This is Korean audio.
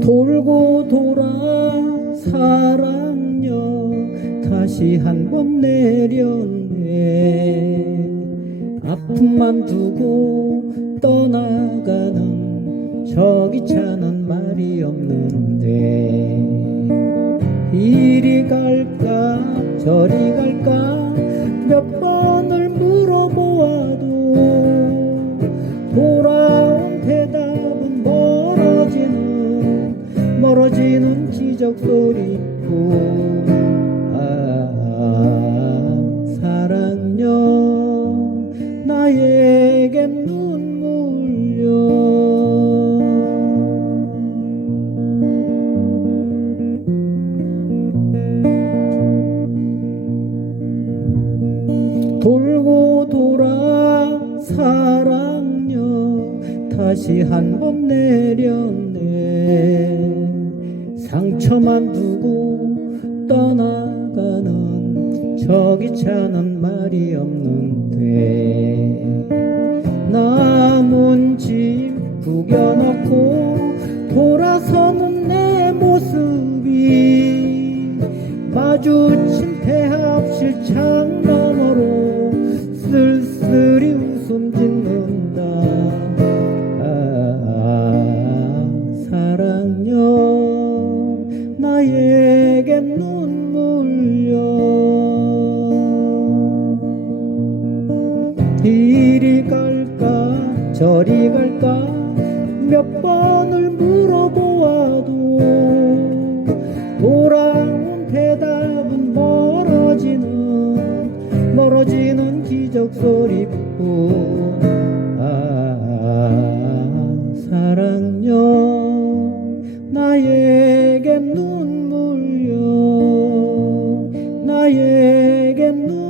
돌고 돌아 사랑여 다시 한 번 내렸네. 아픔만 두고 떠나가는 저기 차는 말이 없는데. 이리 갈까 저리 갈까 몇 번을 물어보아도 돌아온 대답은 멀어지는 멀어지는 기적 소리뿐 아 사랑여 나에겐 눈 돌고 돌아 사랑여 다시 한 번 내렸네. 상처만 두고 떠나가는 저기 차는 말이 없는데. 남은 집 구겨놓고 돌아서는 내 모습이 마주친 폐합실 창 너머로 나에겐 눈물요 이리 갈까 저리 갈까? 몇 번을 물어보아도 돌아온 대답은 멀어지는 멀어지는 기적 소리뿐 아 사랑여 나에겐 눈 ഏകുന്നു